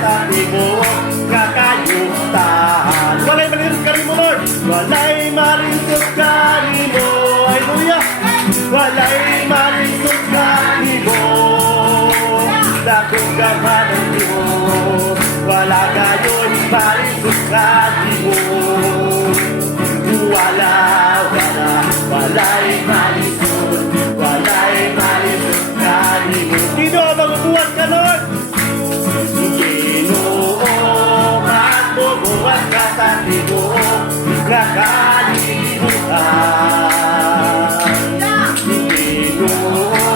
sa tibuok nga kayutan. Walay malisod kanimo, Lord. Walay malisod kanimo. Hallelujah. Walay malisod kanimo. Dakong gaman ng Diyos. Wala gayon malisod kanimo. Walay malisod. Walay malisod kanimo. Ginoo, magbubuhat ka, Lord. Ginoo, magbubuhat ka sa tibuok nga kalibutan. Ginoo,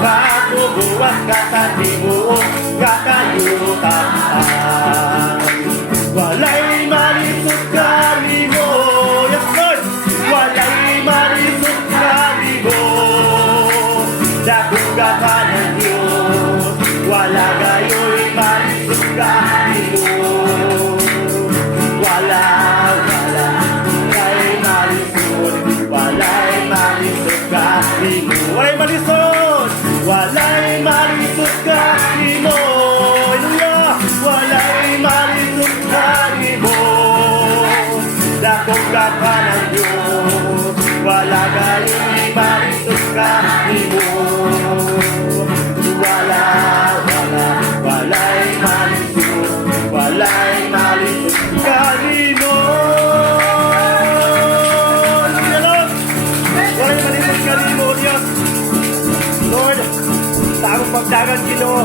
magbubuhat ka sa tibuok nga kayutan. Walay malisod kanimo. Yes, Lord. Walay malisod kanimo. Dakong gaman ng Diyos. Wala gayo'y malisod kanimo. Walay malisod. Walay malisod kanimo. Walay malisod. Walay malisod kanimo. Hallelujah. Walay malisod kanimo. Dakong gaman ng Diyos. Wala gayo'y malisod kanimo. Walay malisod. Walay malisod kanimo. Hallelujah, Lord. Walay malisod kanimo, Diyos. Lord, sa among pagdagan, Ginoo,